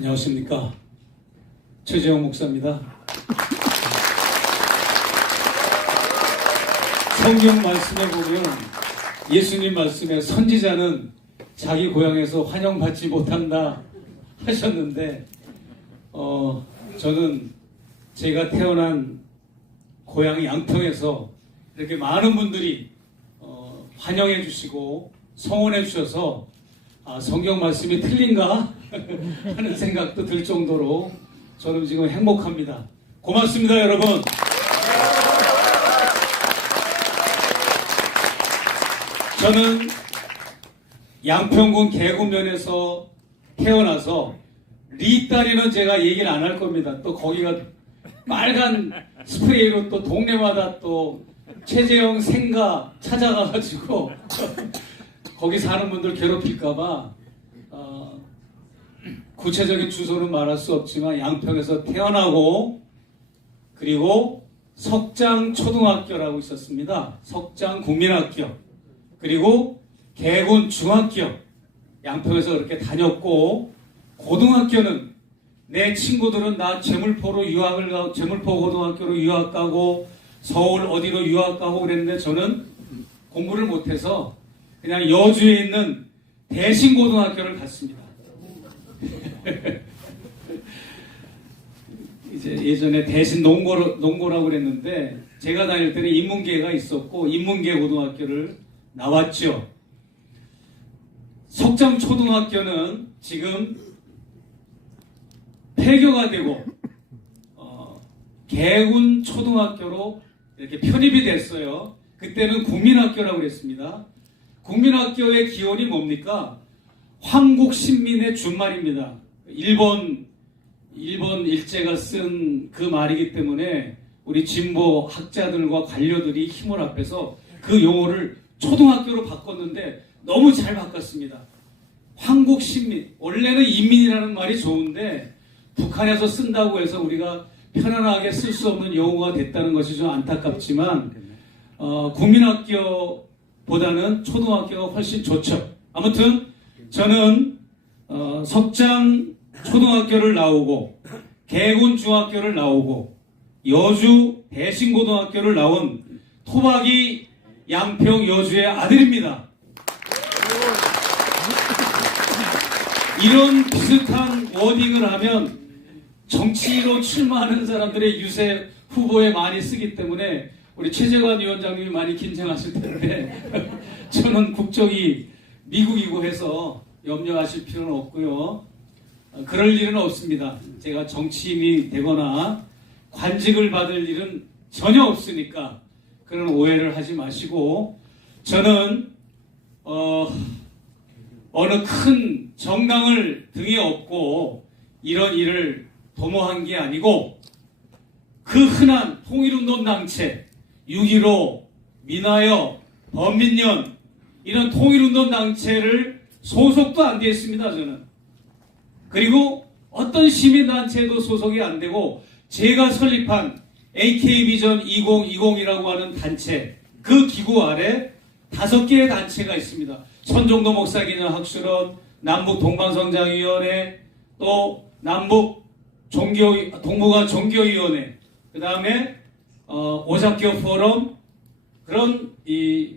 안녕하십니까. 최재형 목사입니다. 성경 말씀에 보면 예수님 말씀에 선지자는 자기 고향에서 환영받지 못한다 하셨는데 저는 제가 태어난 고향 양평에서 이렇게 많은 분들이 환영해 주시고 성원해 주셔서 성경 말씀이 틀린가 하는 생각도 들 정도로 저는 지금 행복합니다. 고맙습니다, 여러분. 저는 양평군 계구면에서 태어나서 리따리는 제가 얘기를 안 할 겁니다. 또 거기가 빨간 스프레이로 또 동네마다 또 최재형 생가 찾아가가지고 거기 사는 분들 괴롭힐까봐 구체적인 주소는 말할 수 없지만 양평에서 태어나고 그리고 석장초등학교라고 있었습니다. 석장국민학교 그리고 계군중학교 양평에서 그렇게 다녔고 고등학교는 내 친구들은 나 제물포로 유학을 가고 제물포 고등학교로 유학 가고 서울 어디로 유학 가고 그랬는데 저는 공부를 못해서 그냥 여주에 있는 대신고등학교를 갔습니다. 이제 예전에 대신 농고라고 그랬는데 제가 다닐 때는 인문계가 있었고 인문계 고등학교를 나왔죠. 석장초등학교는 지금 폐교가 되고 계군초등학교로 이렇게 편입이 됐어요. 그때는 국민학교라고 그랬습니다. 국민학교의 기원이 뭡니까? 황국신민의 준말입니다. 일본 일제가 쓴 그 말이기 때문에 우리 진보 학자들과 관료들이 힘을 합해서 그 용어를 초등학교로 바꿨는데 너무 잘 바꿨습니다. 황국신민, 원래는 인민이라는 말이 좋은데 북한에서 쓴다고 해서 우리가 편안하게 쓸 수 없는 용어가 됐다는 것이 좀 안타깝지만 국민학교보다는 초등학교가 훨씬 좋죠. 아무튼 저는 석장초등학교를 나오고 계군중학교를 나오고 여주 대신고등학교를 나온 토박이 양평 여주의 아들입니다. 이런 비슷한 워딩을 하면 정치로 출마하는 사람들의 유세 후보에 많이 쓰기 때문에 우리 최재관 위원장님이 많이 긴장하실 텐데 저는 국적이 미국이고 해서 염려하실 필요는 없고요. 그럴 일은 없습니다. 제가 정치인이 되거나 관직을 받을 일은 전혀 없으니까 그런 오해를 하지 마시고 저는 어느 큰 정당을 등에 업고 이런 일을 도모한 게 아니고 그 흔한 통일운동단체 6.15, 민화여, 범민련 이런 통일운동단체를 소속도 안 되어 있습니다. 저는. 그리고 어떤 시민단체도 소속이 안 되고 제가 설립한 AK비전 2020이라고 하는 단체 그 기구 아래 5개의 단체가 있습니다. 선종도 목사기념학술원, 남북동방성장위원회, 또 동북아 종교위원회, 그 다음에 오작교 포럼 그런 이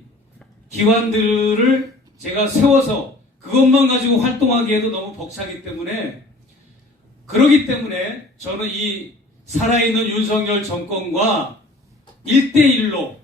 기관들을 제가 세워서 그것만 가지고 활동하기에도 너무 벅차기 때문에 그러기 때문에 저는 이 살아있는 윤석열 정권과 1대1로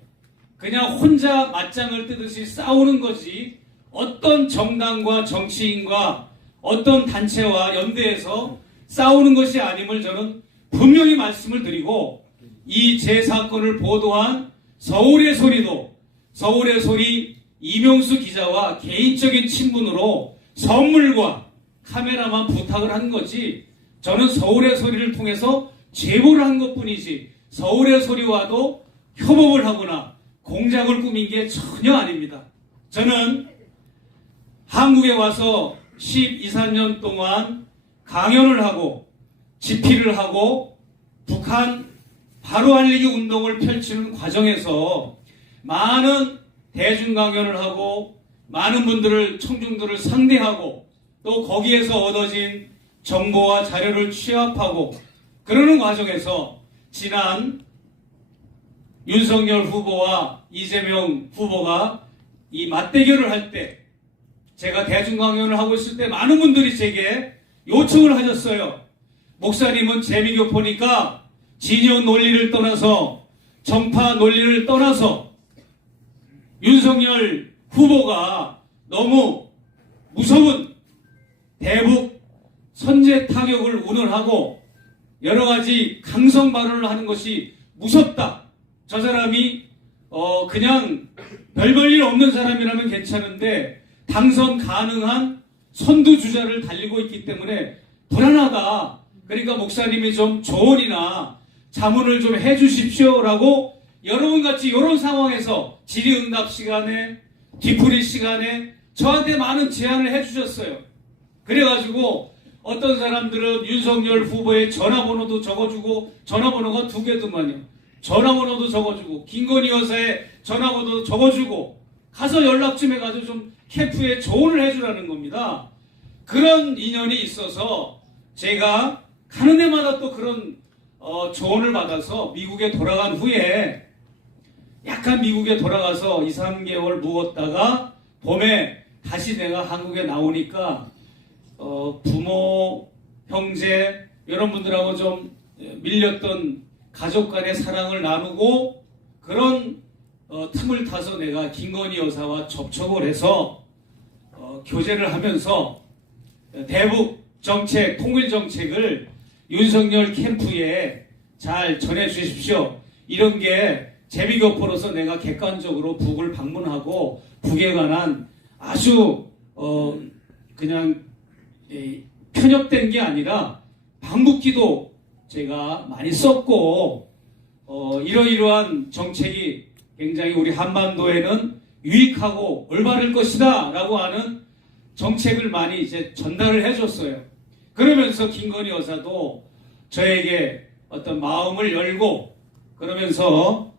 그냥 혼자 맞짱을 뜨듯이 싸우는 거지 어떤 정당과 정치인과 어떤 단체와 연대해서 싸우는 것이 아님을 저는 분명히 말씀을 드리고 이 제 사건을 보도한 서울의 소리도 서울의 소리 이명수 기자와 개인적인 친분으로 선물과 카메라만 부탁을 한 거지 저는 서울의 소리를 통해서 제보를 한 것뿐이지 서울의 소리와도 협업을 하거나 공작을 꾸민 게 전혀 아닙니다. 저는 한국에 와서 12, 13년 동안 강연을 하고 집필을 하고 북한 바로 알리기 운동을 펼치는 과정에서 많은 대중 강연을 하고 많은 분들을 청중들을 상대하고 또 거기에서 얻어진 정보와 자료를 취합하고 그러는 과정에서 지난 윤석열 후보와 이재명 후보가 이 맞대결을 할 때 제가 대중강연을 하고 있을 때 많은 분들이 제게 요청을 하셨어요. 목사님은 재미교포니까 진영 논리를 떠나서 정파 논리를 떠나서 윤석열 후보가 너무 무서운 대북 선제 타격을 운운하고 여러 가지 강성 발언을 하는 것이 무섭다. 저 사람이 그냥 별 볼 일 없는 사람이라면 괜찮은데 당선 가능한 선두주자를 달리고 있기 때문에 불안하다. 그러니까 목사님이 좀 조언이나 자문을 좀 해주십시오라고 여러분같이 이런 상황에서 질의응답 시간에 뒤풀이 시간에 저한테 많은 제안을 해주셨어요. 그래가지고 어떤 사람들은 윤석열 후보의 전화번호도 적어주고 전화번호가 2개더만요. 전화번호도 적어주고 김건희 여사의 전화번호도 적어주고 가서 연락 좀 해가지고 좀 캠프에 조언을 해주라는 겁니다. 그런 인연이 있어서 제가 가는 데마다 또 그런 조언을 받아서 미국에 돌아간 후에 약간 미국에 돌아가서 2, 3개월 묵었다가 봄에 다시 내가 한국에 나오니까 부모, 형제 이런 분들하고 좀 밀렸던 가족 간의 사랑을 나누고 그런 틈을 타서 내가 김건희 여사와 접촉을 해서 교제를 하면서 대북 정책, 통일 정책을 윤석열 캠프에 잘 전해 주십시오. 이런 게 재미교포로서 내가 객관적으로 북을 방문하고 북에 관한 아주 그냥 편협된 게 아니라 방북기도 제가 많이 썼고 이러이러한 정책이 굉장히 우리 한반도에는 유익하고 올바를 것이다 라고 하는 정책을 많이 이제 전달을 해줬어요. 그러면서 김건희 여사도 저에게 어떤 마음을 열고 그러면서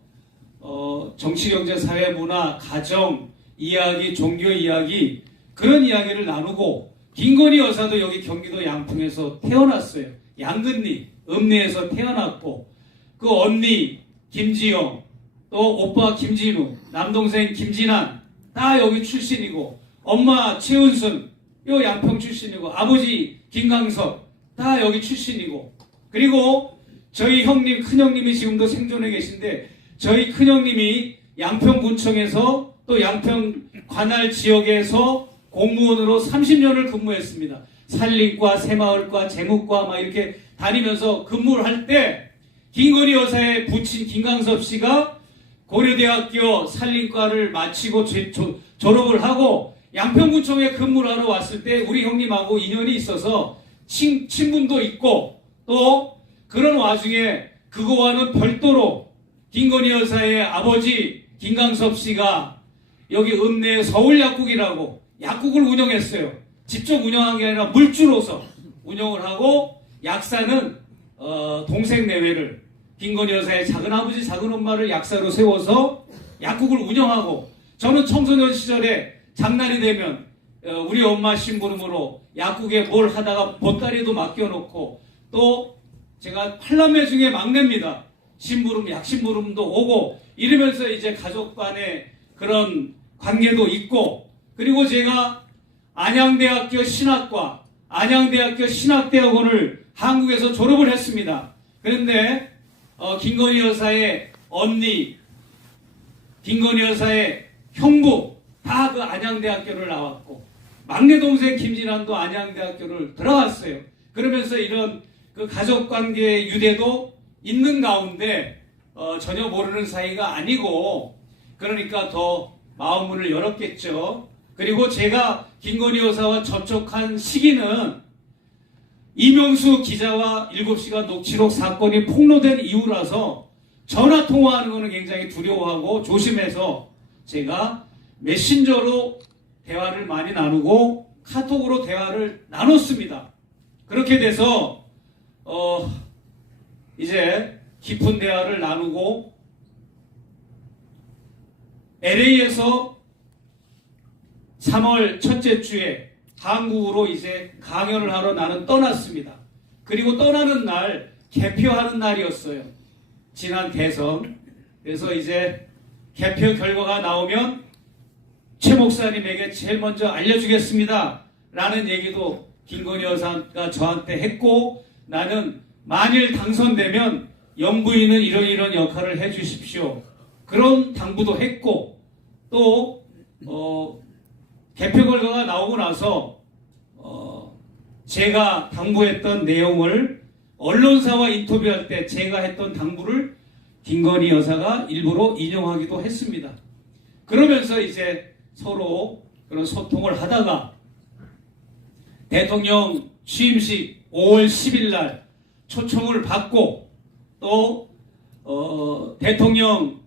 정치, 경제, 사회, 문화, 가정 이야기, 종교 이야기 그런 이야기를 나누고 김건희 여사도 여기 경기도 양평에서 태어났어요. 양근리, 읍내에서 태어났고 그 언니 김지영 또 오빠 김진우, 남동생 김진환 다 여기 출신이고 엄마 최은순 요 양평 출신이고 아버지 김강석 다 여기 출신이고 그리고 저희 형님 큰형님이 지금도 생존해 계신데 저희 큰형님이 양평군청에서 또 양평 관할 지역에서 공무원으로 30년을 근무했습니다. 산림과 새마을과 재무과 막 이렇게 다니면서 근무를 할 때 김건희 여사의 부친 김강섭 씨가 고려대학교 산림과를 마치고 졸업을 하고 양평군청에 근무를 하러 왔을 때 우리 형님하고 인연이 있어서 친분도 있고 또 그런 와중에 그거와는 별도로 김건희 여사의 아버지 김강섭 씨가 여기 읍내에 서울약국이라고 약국을 운영했어요. 직접 운영한 게 아니라 물주로서 운영을 하고 약사는 동생 내외를 김건희 여사의 작은아버지 작은엄마를 약사로 세워서 약국을 운영하고 저는 청소년 시절에 장날이 되면 우리 엄마 심부름으로 약국에 뭘 하다가 보따리도 맡겨놓고 또 제가 8남매 중에 막내입니다. 심부름, 약심부름도 오고 이러면서 이제 가족 간의 그런 관계도 있고 그리고 제가 안양대학교 신학과, 안양대학교 신학대학원을 한국에서 졸업을 했습니다. 그런데 김건희 여사의 언니, 김건희 여사의 형부 다 그 안양대학교를 나왔고 막내 동생 김진환도 안양대학교를 들어갔어요. 그러면서 이런 그 가족관계의 유대도 있는 가운데 전혀 모르는 사이가 아니고 그러니까 더 마음문을 열었겠죠. 그리고 제가 김건희 여사와 접촉한 시기는 이명수 기자와 7시간 녹취록 사건이 폭로된 이후라서 전화 통화하는 것은 굉장히 두려워하고 조심해서 제가 메신저로 대화를 많이 나누고 카톡으로 대화를 나눴습니다. 그렇게 돼서 이제 깊은 대화를 나누고 LA에서 3월 첫째 주에 한국으로 이제 강연을 하러 나는 떠났습니다. 그리고 떠나는 날 개표하는 날이었어요. 지난 대선. 그래서 이제 개표 결과가 나오면 최 목사님에게 제일 먼저 알려주겠습니다 라는 얘기도 김건희 여사가 저한테 했고, 나는 만일 당선되면 영부인은 이런 역할을 해주십시오, 그런 당부도 했고, 또 개표 결과가 나오고 나서 제가 당부했던 내용을 언론사와 인터뷰할 때 제가 했던 당부를 김건희 여사가 일부러 인용하기도 했습니다. 그러면서 이제 서로 그런 소통을 하다가 대통령 취임식 5월 10일 날 초청을 받고, 또 대통령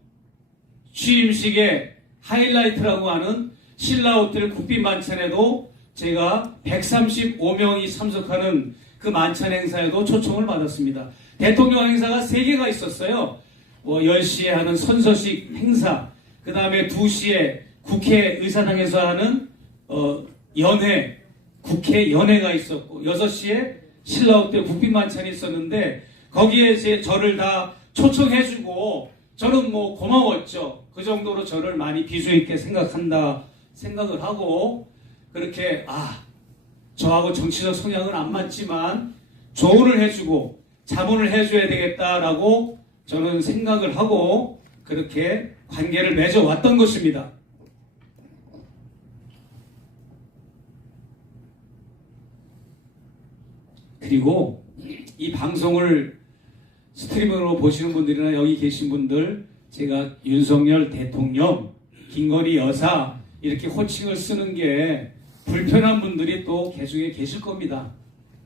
취임식의 하이라이트라고 하는 신라호텔 국빈 만찬에도 제가 135명이 참석하는 그 만찬 행사에도 초청을 받았습니다. 대통령 행사가 3개가 있었어요. 10시에 하는 선서식 행사, 그 다음에 2시에 국회의사당에서 하는 국회 연회가 있었고, 6시에 신라호텔 국빈 만찬이 있었는데, 거기에 저를 다 초청해주고 저는 뭐 고마웠죠. 그 정도로 저를 많이 비수 있게 생각을 하고, 그렇게 저하고 정치적 성향은 안 맞지만 조언을 해주고 자문을 해줘야 되겠다라고 저는 생각을 하고 그렇게 관계를 맺어왔던 것입니다. 그리고 이 방송을 스트리밍으로 보시는 분들이나 여기 계신 분들, 제가 윤석열 대통령, 김건희 여사 이렇게 호칭을 쓰는 게 불편한 분들이 또 계속에 계실 겁니다.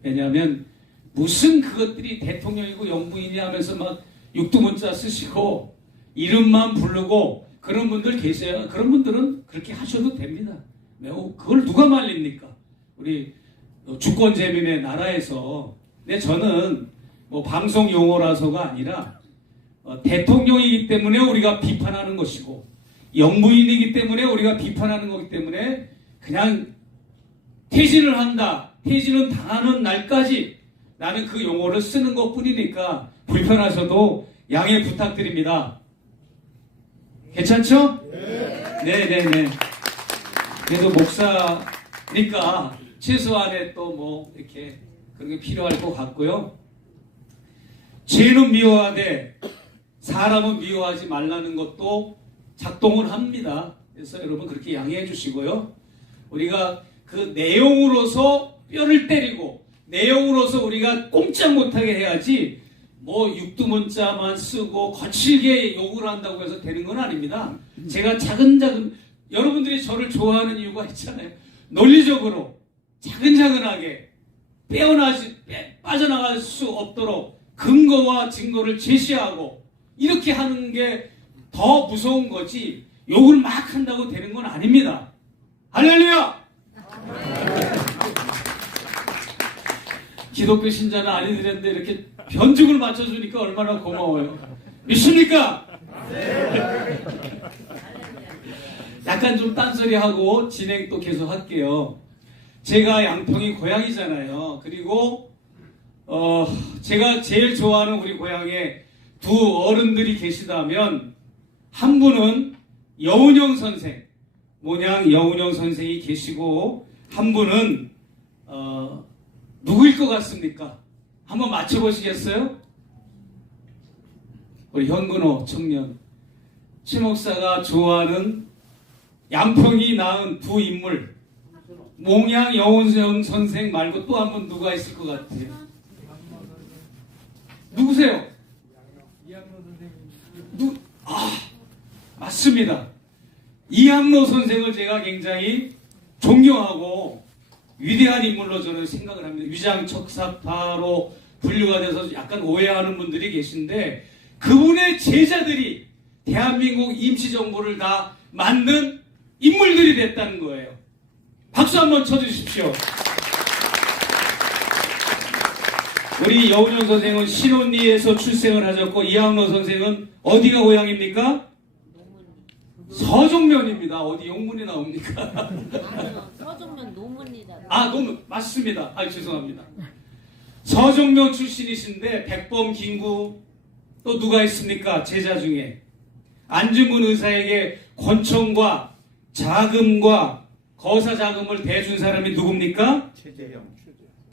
왜냐하면 무슨 그것들이 대통령이고 영부인이 하면서 막 육두문자 쓰시고 이름만 부르고 그런 분들 계세요. 그런 분들은 그렇게 하셔도 됩니다. 매우 그걸 누가 말립니까? 우리 주권재민의 나라에서. 근데 저는 뭐 방송 용어라서가 아니라 대통령이기 때문에 우리가 비판하는 것이고 영부인이기 때문에 우리가 비판하는 거기 때문에 그냥 퇴진을 한다, 퇴진은 당하는 날까지 나는 그 용어를 쓰는 것 뿐이니까 불편하셔도 양해 부탁드립니다. 괜찮죠? 네네네. 그래도 목사니까 최소한의 또 뭐 이렇게 그런 게 필요할 것 같고요. 죄는 미워하되 사람은 미워하지 말라는 것도 작동을 합니다. 그래서 여러분 그렇게 양해해 주시고요. 우리가 그 내용으로서 뼈를 때리고 내용으로서 우리가 꼼짝 못하게 해야지, 뭐 육두문자만 쓰고 거칠게 욕을 한다고 해서 되는 건 아닙니다. 제가 차근차근, 여러분들이 저를 좋아하는 이유가 있잖아요. 논리적으로 차근차근하게 빠져나갈 수 없도록 근거와 증거를 제시하고 이렇게 하는 게 더 무서운 거지, 욕을 막 한다고 되는 건 아닙니다. 할렐루야! 기독교 신자는 아니들인데 이렇게 변죽을 맞춰주니까 얼마나 고마워요. 믿습니까? 약간 좀 딴소리하고 진행 또 계속 할게요. 제가 양평이 고향이잖아요. 그리고 제가 제일 좋아하는 우리 고향에 두 어른들이 계시다면 한 분은 여운형 선생, 모냥 여운형 선생이 계시고, 한 분은 누구일 것 같습니까? 한번 맞춰보시겠어요? 우리 현근호 청년, 최 목사가 좋아하는 양평이 낳은 두 인물, 몽양 여운형 선생 말고 또 한 분 누가 있을 것 같아요? 누구세요? 맞습니다. 이학로 선생을 제가 굉장히 존경하고 위대한 인물로 저는 생각을 합니다. 위장척사파로 분류가 돼서 약간 오해하는 분들이 계신데, 그분의 제자들이 대한민국 임시정부를 다 만든 인물들이 됐다는 거예요. 박수 한번 쳐주십시오. 우리 여운형 선생은 신혼리에서 출생을 하셨고, 이학로 선생은 어디가 고향입니까? 서종면입니다. 어디 용문이 나옵니까? 서정면 노문이라고. 노문 맞습니다. 죄송합니다. 서정면 출신이신데 백범, 김구 또 누가 있습니까? 제자 중에 안중근 의사에게 권총과 자금과 거사 자금을 대준 사람이 누굽니까?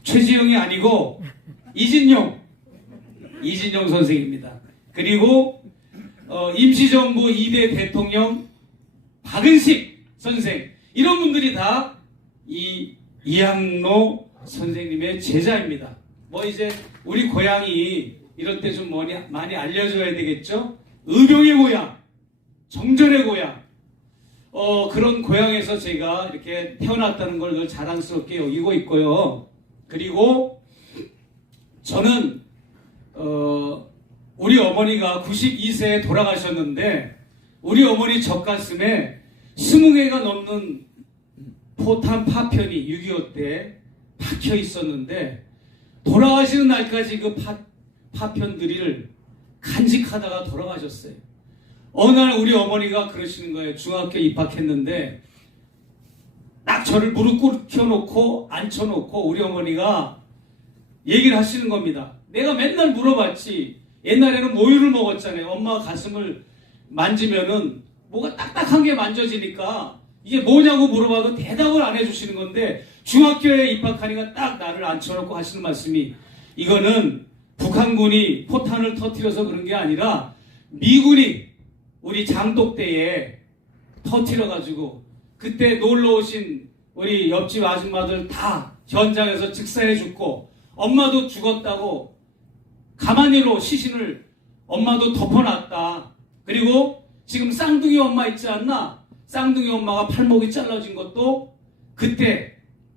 최재형이 아니고 이진용 선생입니다. 그리고 임시정부 2대 대통령 박은식 선생, 이런 분들이 다 이 이항로 선생님의 제자입니다. 이제 우리 고향이 이럴 때 좀 많이 알려줘야 되겠죠? 의병의 고향, 정전의 고향, 그런 고향에서 제가 이렇게 태어났다는 걸 늘 자랑스럽게 여기고 있고요. 그리고 저는 우리 어머니가 92세에 돌아가셨는데 우리 어머니 젖가슴에 20개가 넘는 포탄 파편이 6.25 때 박혀 있었는데 돌아가시는 날까지 그 파편들을 간직하다가 돌아가셨어요. 어느 날 우리 어머니가 그러시는 거예요. 중학교 입학했는데 딱 저를 무릎 꿇혀놓고 앉혀놓고 우리 어머니가 얘기를 하시는 겁니다. 내가 맨날 물어봤지. 옛날에는 모유를 먹었잖아요. 엄마가 가슴을 만지면은 뭐가 딱딱한 게 만져지니까 이게 뭐냐고 물어봐도 대답을 안 해주시는 건데 중학교에 입학하니까 딱 나를 앉혀놓고 하시는 말씀이, 이거는 북한군이 포탄을 터뜨려서 그런 게 아니라 미군이 우리 장독대에 터뜨려가지고 그때 놀러 오신 우리 옆집 아줌마들 다 현장에서 즉사해 죽고 엄마도 죽었다고 가만히로 시신을 엄마도 덮어놨다. 그리고 지금 쌍둥이 엄마 있지 않나? 쌍둥이 엄마가 팔목이 잘라진 것도 그때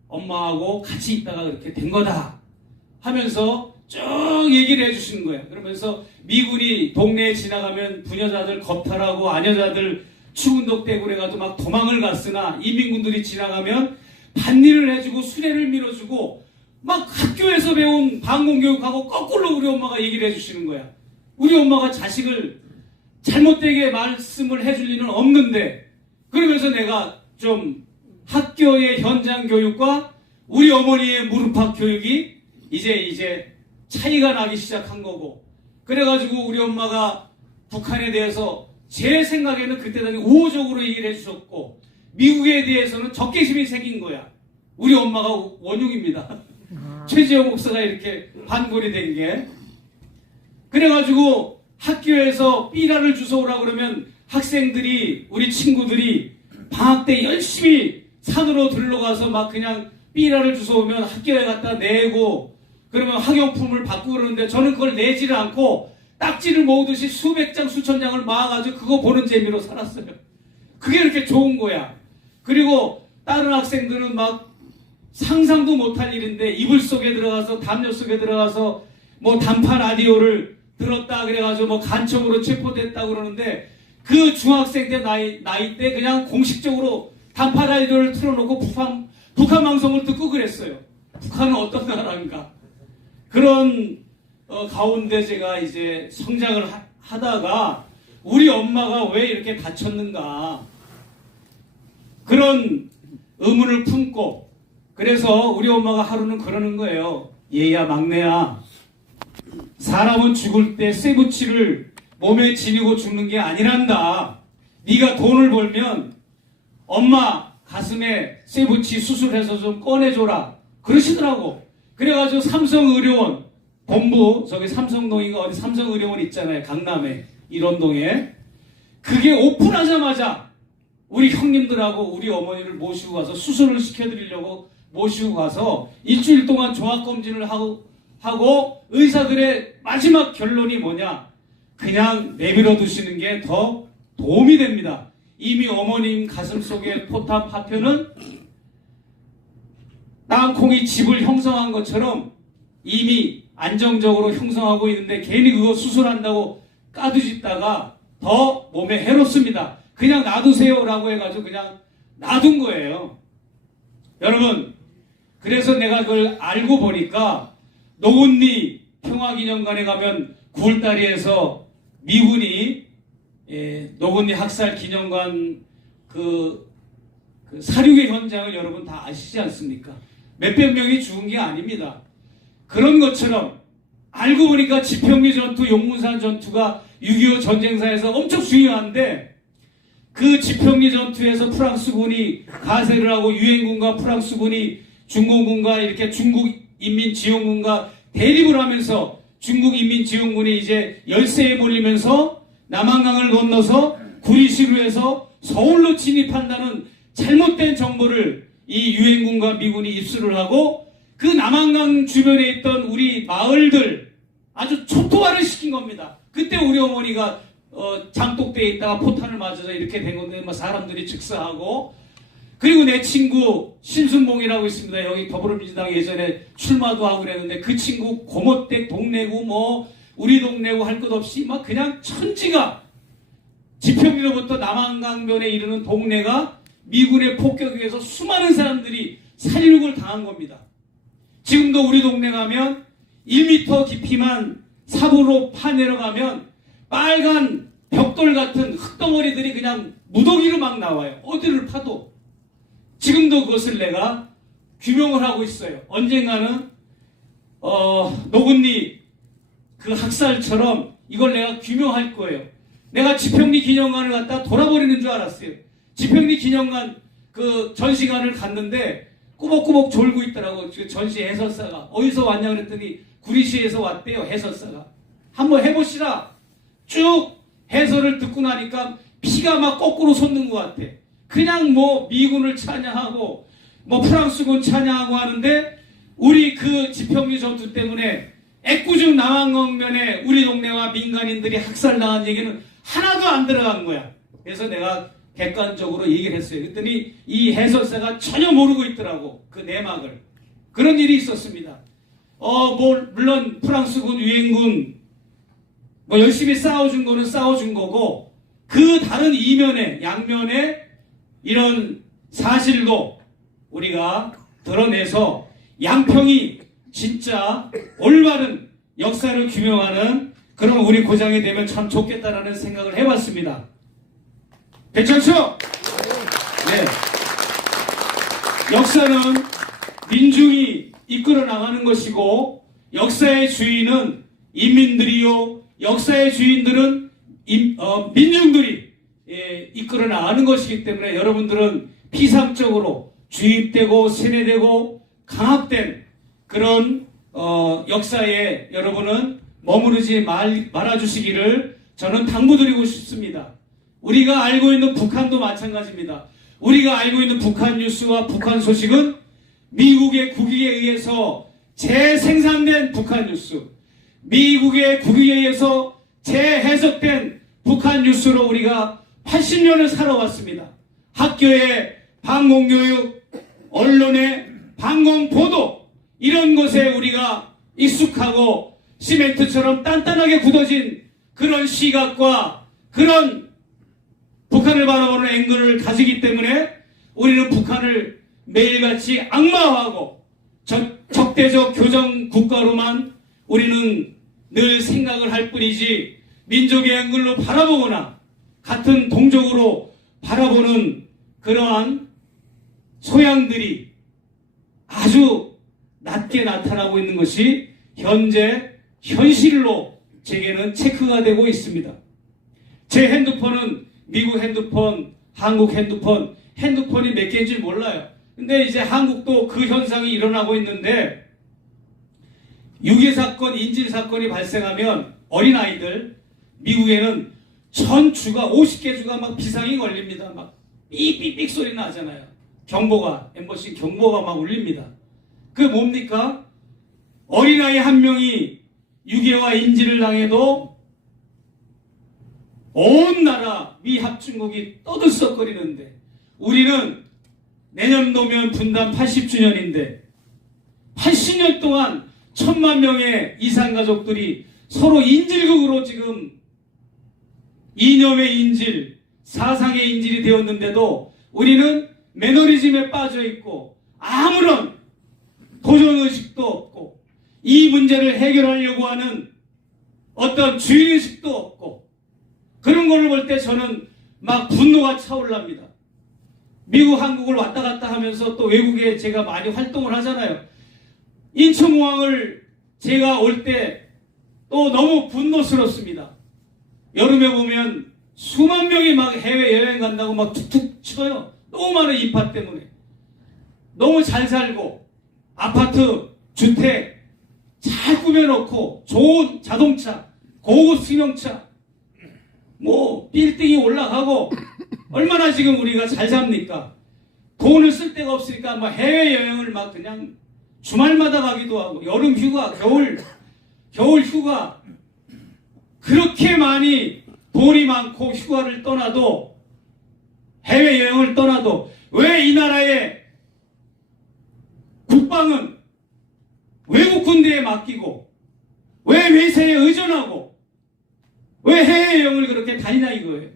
엄마하고 같이 있다가 그렇게 된 거다 하면서 쭉 얘기를 해주시는 거예요. 그러면서 미군이 동네에 지나가면 부녀자들 겁탈하고 아녀자들 추운독대고 그래가지고 막 도망을 갔으나 이민군들이 지나가면 반일을 해주고 수레를 밀어주고 막 학교에서 배운 방공교육하고 거꾸로 우리 엄마가 얘기를 해주시는 거야. 우리 엄마가 자식을 잘못되게 말씀을 해줄 리는 없는데, 그러면서 내가 좀 학교의 현장 교육과 우리 어머니의 무릎팍 교육이 이제 차이가 나기 시작한 거고, 그래가지고 우리 엄마가 북한에 대해서 제 생각에는 그때 당시 우호적으로 얘기를 해주셨고 미국에 대해서는 적개심이 생긴 거야. 우리 엄마가 원흉입니다. 최재형 목사가 이렇게 반골이 된 게. 그래가지고 학교에서 삐라를 주워오라 그러면 학생들이, 우리 친구들이 방학 때 열심히 산으로 들러가서 막 그냥 삐라를 주워오면 학교에 갖다 내고 그러면 학용품을 받고 그러는데 저는 그걸 내지를 않고 딱지를 모으듯이 수백 장 수천 장을 모아가지고 그거 보는 재미로 살았어요. 그게 이렇게 좋은 거야. 그리고 다른 학생들은 막 상상도 못할 일인데 이불 속에 들어가서, 담요 속에 들어가서 뭐 단파 라디오를 들었다 그래가지고 뭐 간첩으로 체포됐다 그러는데 그 중학생 때 나이 때 그냥 공식적으로 단파 라디오를 틀어놓고 북한 방송을 듣고 그랬어요. 북한은 어떤 나라인가. 그런 가운데 제가 이제 성장을 하다가 우리 엄마가 왜 이렇게 다쳤는가 그런 의문을 품고, 그래서 우리 엄마가 하루는 그러는 거예요. 얘야 막내야, 사람은 죽을 때 쇠붙이를 몸에 지니고 죽는 게 아니란다. 네가 돈을 벌면 엄마 가슴에 쇠붙이 수술해서 좀 꺼내줘라 그러시더라고. 그래가지고 삼성의료원 본부, 저기 삼성동인가 어디 삼성의료원 있잖아요, 강남에 일원동에. 그게 오픈하자마자 우리 형님들하고 우리 어머니를 모시고 가서 수술을 시켜드리려고 모시고 가서 일주일 동안 종합검진을 하고 의사들의 마지막 결론이 뭐냐, 그냥 내버려 두시는 게 더 도움이 됩니다. 이미 어머님 가슴 속에 포탄 파편은 땅콩이 집을 형성한 것처럼 이미 안정적으로 형성하고 있는데 괜히 그거 수술한다고 까두집다가 더 몸에 해롭습니다. 그냥 놔두세요라고 해가지고 그냥 놔둔 거예요. 여러분, 그래서 내가 그걸 알고 보니까 노은리 평화기념관에 가면 9월달에서 미군이 노은리 학살 기념관 그 그 사륙의 현장을 여러분 다 아시지 않습니까? 몇백 명이 죽은 게 아닙니다. 그런 것처럼 알고 보니까 지평리 전투, 용문산 전투가 6.25 전쟁사에서 엄청 중요한데 그 지평리 전투에서 프랑스군이 가세를 하고 유엔군과 프랑스군이 중공군과 이렇게 중국인민지원군과 대립을 하면서 중국인민지원군이 이제 열세에 몰리면서 남한강을 건너서 구리시루에서 서울로 진입한다는 잘못된 정보를 이 유엔군과 미군이 입수를 하고 그 남한강 주변에 있던 우리 마을들 아주 초토화를 시킨 겁니다. 그때 우리 어머니가 장독대에 있다가 포탄을 맞아서 이렇게 된 건데 사람들이 즉사하고 그리고 내 친구 신순봉이라고 있습니다. 여기 더불어민주당 예전에 출마도 하고 그랬는데 그 친구 고모댁 동네고 뭐 우리 동네고 할 것 없이 막 그냥 천지가 지평리로부터 남한강변에 이르는 동네가 미군의 폭격에 의해서 수많은 사람들이 살육을 당한 겁니다. 지금도 우리 동네 가면 1m 깊이만 삽으로 파내려가면 빨간 벽돌 같은 흙덩어리들이 그냥 무더기로 막 나와요. 어디를 파도. 지금도 그것을 내가 규명을 하고 있어요. 언젠가는 노근리 그 학살처럼 이걸 내가 규명할 거예요. 내가 지평리 기념관을 갖다 돌아버리는 줄 알았어요. 지평리 기념관 그 전시관을 갔는데 꾸벅꾸벅 졸고 있더라고. 전시 해설사가. 어디서 왔냐 그랬더니 구리시에서 왔대요. 해설사가. 한번 해보시라. 쭉 해설을 듣고 나니까 피가 막 거꾸로 솟는 것 같아. 그냥 뭐 미군을 찬양하고 뭐 프랑스군 찬양하고 하는데 우리 그 지평리 전투 때문에 애꿎은 남한강변에 우리 동네와 민간인들이 학살당한 얘기는 하나도 안 들어간 거야. 그래서 내가 객관적으로 얘기를 했어요. 그랬더니 이 해설사가 전혀 모르고 있더라고. 그 내막을. 그런 일이 있었습니다. 물론 프랑스군, 유엔군 뭐 열심히 싸워준 거는 싸워준 거고 그 다른 이면에 양면에 이런 사실도 우리가 드러내서 양평이 진짜 올바른 역사를 규명하는 그런 우리 고장이 되면 참 좋겠다라는 생각을 해봤습니다. 괜찮죠? 네. 역사는 민중이 이끌어 나가는 것이고 역사의 주인은 인민들이요. 역사의 주인들은 민중들이 이끌어 나가는 것이기 때문에 여러분들은 피상적으로 주입되고 세뇌되고 강압된 그런 역사에 여러분은 머무르지 말아주시기를 저는 당부드리고 싶습니다. 우리가 알고 있는 북한도 마찬가지입니다. 우리가 알고 있는 북한 뉴스와 북한 소식은 미국의 국익에 의해서 재생산된 북한 뉴스, 미국의 국익에 의해서 재해석된 북한 뉴스로 우리가 80년을 살아왔습니다. 학교의 방공교육, 언론의 방공보도 이런 것에 우리가 익숙하고 시멘트처럼 단단하게 굳어진 그런 시각과 그런 북한을 바라보는 앵글을 가지기 때문에 우리는 북한을 매일같이 악마화하고 적대적 교정 국가로만 우리는 늘 생각을 할 뿐이지 민족의 앵글로 바라보거나 같은 동족으로 바라보는 그러한 소양들이 아주 낮게 나타나고 있는 것이 현재 현실로 제게는 체크가 되고 있습니다. 제 핸드폰은 미국 핸드폰, 한국 핸드폰, 핸드폰이 몇 개인지 몰라요. 근데 이제 한국도 그 현상이 일어나고 있는데 유괴 사건, 인질 사건이 발생하면 어린아이들 미국에는 전 주가 50개 주가 막 비상이 걸립니다. 막 삐삐삐 소리 나잖아요. 경보가 엠버시 경보가 막 울립니다. 그게 뭡니까? 어린아이 한 명이 유괴와 인질을 당해도 온 나라 미합중국이 떠들썩거리는데 우리는 내년도면 분단 80주년인데 80년 동안 1000만 명의 이산가족들이 서로 인질극으로 지금 이념의 인질, 사상의 인질이 되었는데도 우리는 매너리즘에 빠져 있고 아무런 도전의식도 없고 이 문제를 해결하려고 하는 어떤 주인의식도 없고 그런 걸 볼 때 저는 막 분노가 차올랍니다. 미국, 한국을 왔다 갔다 하면서 또 외국에 제가 많이 활동을 하잖아요. 인천공항을 제가 올 때 또 너무 분노스럽습니다. 여름에 보면 수만 명이 막 해외여행 간다고 막 툭툭 쳐요. 너무 많은 인파 때문에. 너무 잘 살고 아파트, 주택 잘 꾸며놓고 좋은 자동차, 고급 승용차, 뭐 빌딩이 올라가고 얼마나 지금 우리가 잘 삽니까? 돈을 쓸 데가 없으니까 막 해외여행을 막 그냥 주말마다 가기도 하고 여름 휴가, 겨울 휴가 그렇게 많이 돈이 많고 휴가를 떠나도 해외여행을 떠나도 왜 이 나라의 국방은 외국 군대에 맡기고 왜 외세에 의존하고 왜 해외여행을 그렇게 다니냐 이거예요.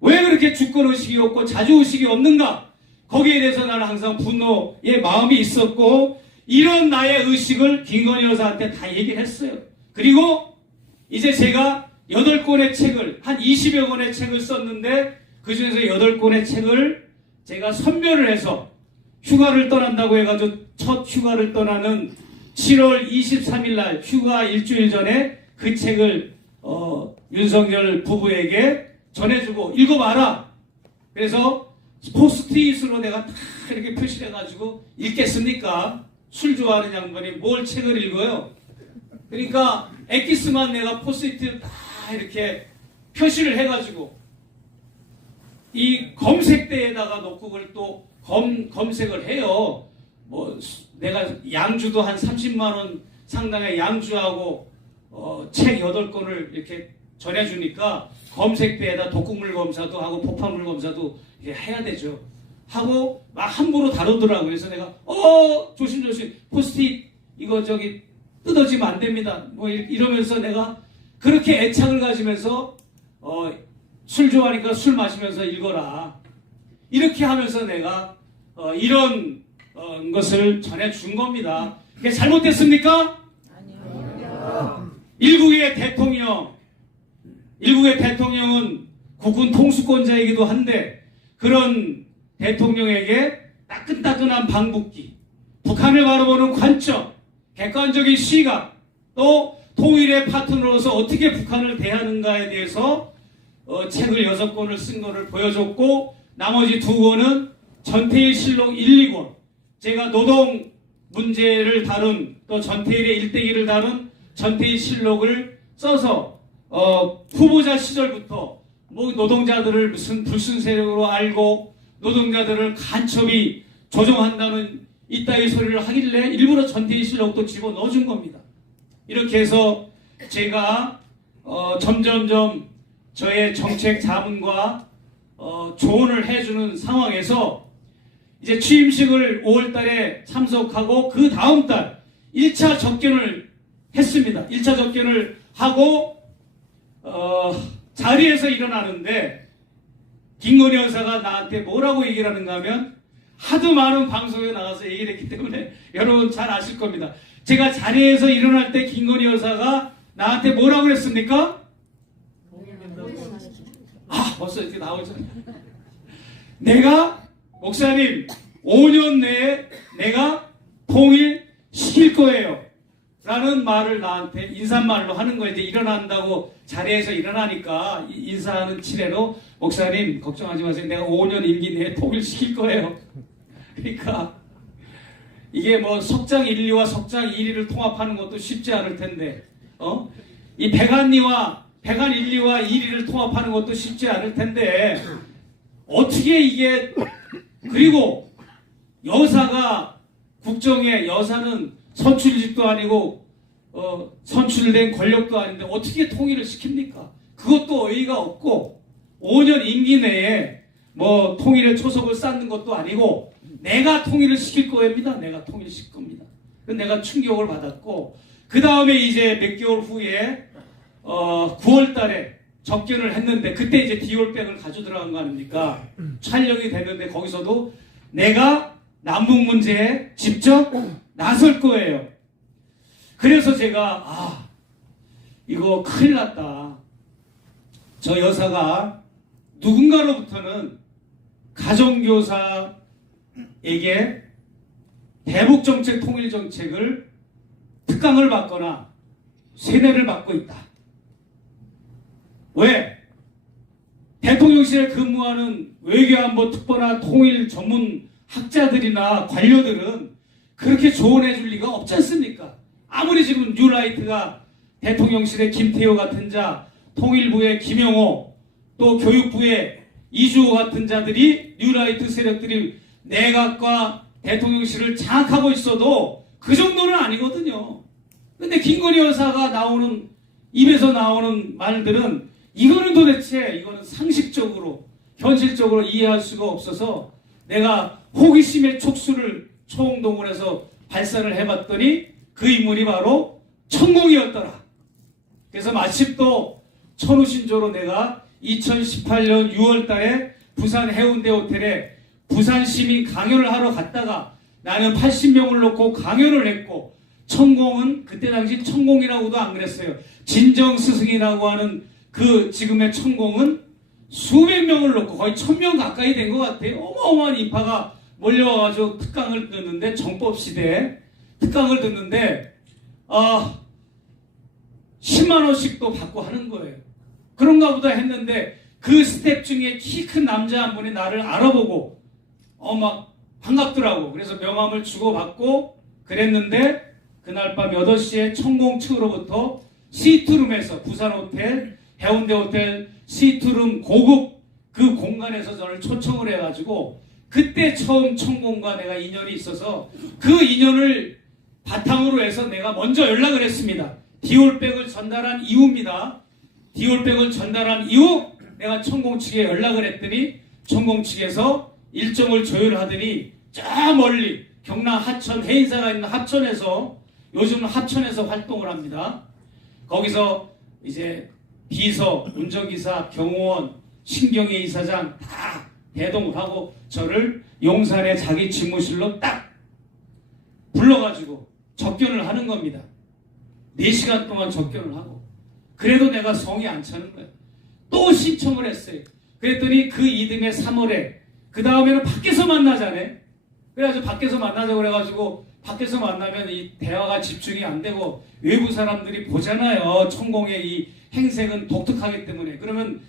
왜 그렇게 주권의식이 없고 자주의식이 없는가? 거기에 대해서 나는 항상 분노의 마음이 있었고 이런 나의 의식을 김건희 여사한테 다 얘기를 했어요. 그리고 이제 제가 8권의 책을 한 20여 권의 책을 썼는데 그 중에서 8권의 책을 제가 선별을 해서 휴가를 떠난다고 해가지고 첫 휴가를 떠나는 7월 23일 날 휴가 일주일 전에 그 책을 윤석열 부부에게 전해주고 읽어봐라. 그래서 포스트잇으로 내가 다 이렇게 표시를 해가지고 읽겠습니까? 술 좋아하는 양반이 뭘 책을 읽어요? 그러니까 엑기스만 내가 포스트잇을 다 이렇게 표시를 해가지고 이 검색대에다가 놓고 그걸 또 검색을 해요. 뭐 내가 양주도 한 30만 원 상당의 양주하고 책 8권을 이렇게 전해주니까 검색대에다 독극물 검사도 하고 폭발물 검사도 이렇게 해야 되죠. 하고 막 함부로 다루더라고요. 그래서 내가 조심조심 포스트잇 이거 저기 뜯어지면 안 됩니다. 뭐 이러면서 내가 그렇게 애착을 가지면서 술 좋아하니까 술 마시면서 읽어라. 이렇게 하면서 내가 이런 것을 전해준 겁니다. 그게 잘못됐습니까? 아니요. 일국의 대통령은 국군 통수권자이기도 한데 그런 대통령에게 따끈따끈한 방북기, 북한을 바라보는 관점, 객관적인 시각, 또 통일의 파트너로서 어떻게 북한을 대하는가에 대해서 책을 6권을 쓴 것을 보여줬고 나머지 2권은 전태일 실록 1, 2권 제가 노동 문제를 다룬 또 전태일의 일대기를 다룬 전태일 실록을 써서 후보자 시절부터 뭐 노동자들을 무슨 불순 세력으로 알고 노동자들을 간첩이 조종한다는 이따위 소리를 하길래 일부러 전태일 실록도 집어넣어준 겁니다. 이렇게 해서 제가 점점점 저의 정책 자문과 조언을 해주는 상황에서 이제 취임식을 5월달에 참석하고 그 다음 달 1차 접견을 했습니다. 1차 접견을 하고 자리에서 일어나는데 김건희 여사가 나한테 뭐라고 얘기를 하는가 하면 하도 많은 방송에 나가서 얘기를 했기 때문에 여러분 잘 아실 겁니다. 제가 자리에서 일어날 때 김건희 여사가 나한테 뭐라고 그랬습니까? 벌써 이렇게 나오잖아요. 내가 목사님 5년 내에 내가 통일시킬 거예요 라는 말을 나한테 인사말로 하는 거예요. 이제 일어난다고 자리에서 일어나니까 인사하는 치레로 목사님 걱정하지 마세요. 내가 5년 임기 내에 통일시킬 거예요. 그러니까 이게 뭐 석장 1, 2와 석장 1, 2를 통합하는 것도 쉽지 않을 텐데 이 백안 1, 2와 1, 2를 통합하는 것도 쉽지 않을 텐데 어떻게 이게 그리고 여사가 국정에 여사는 선출직도 아니고 선출된 권력도 아닌데 어떻게 통일을 시킵니까? 그것도 의의가 없고 5년 임기 내에 뭐 통일의 초석을 쌓는 것도 아니고 내가 통일을 시킬 겁니다. 내가 통일시킬 겁니다. 내가 충격을 받았고 그 다음에 이제 몇 개월 후에 9월 달에 접견을 했는데 그때 이제 디올백을 가져 들어간 거 아닙니까? 촬영이 됐는데 거기서도 내가 남북 문제에 직접 나설 거예요. 그래서 제가 이거 큰일 났다. 저 여사가 누군가로부터는 가정교사에게 대북정책 통일정책을 특강을 받거나 세뇌를 받고 있다. 왜? 대통령실에 근무하는 외교안보 특보나 통일 전문 학자들이나 관료들은 그렇게 조언해 줄 리가 없지 않습니까? 아무리 지금 뉴라이트가 대통령실의 김태효 같은 자, 통일부의 김영호, 또 교육부의 이주호 같은 자들이 뉴라이트 세력들이 내각과 대통령실을 장악하고 있어도 그 정도는 아니거든요. 근데 김건희 여사가 나오는 입에서 나오는 말들은 이거는 도대체 이거는 상식적으로 현실적으로 이해할 수가 없어서 내가 호기심의 촉수를 총동원해서 발산을 해봤더니 그 인물이 바로 천공이었더라. 그래서 마침 또 천우신조로 내가 2018년 6월 달에 부산 해운대 호텔에 부산 시민 강연을 하러 갔다가 나는 80명을 놓고 강연을 했고 천공은 그때 당시 천공이라고도 안 그랬어요. 진정 스승이라고 하는 그 지금의 천공은 수백 명을 놓고 거의 1000명 가까이 된 것 같아요. 어마어마한 인파가 몰려와가지고 특강을 듣는데 정법시대에 특강을 듣는데 10만 원씩도 받고 하는 거예요. 그런가 보다 했는데 그 스텝 중에 키 큰 남자 한 분이 나를 알아보고 막 반갑더라고. 그래서 명함을 주고받고 그랬는데 그날 밤 8시에 천공 측으로부터 시트룸에서 부산 호텔, 해운대 호텔 시트룸 고급 그 공간에서 저를 초청을 해가지고 그때 처음 천공과 내가 인연이 있어서 그 인연을 바탕으로 해서 내가 먼저 연락을 했습니다. 디올백을 전달한 이후입니다. 디올백을 전달한 이후 내가 천공 측에 연락을 했더니 천공 측에서 일정을 조율하더니 저 멀리 경남 하천 해인사가 있는 하천에서 요즘 하천에서 활동을 합니다. 거기서 이제 비서, 운전기사, 경호원, 신경회 이사장 다 대동을 하고 저를 용산의 자기 집무실로 딱 불러가지고 접견을 하는 겁니다. 4시간 동안 접견을 하고 그래도 내가 성이 안 차는 거예요. 또 신청을 했어요. 그랬더니 그 이듬해 3월에 그 다음에는 밖에서 만나자네. 그래가지고 밖에서 만나자고 그래가지고 밖에서 만나면 이 대화가 집중이 안 되고 외부 사람들이 보잖아요. 천공의 이 행색은 독특하기 때문에. 그러면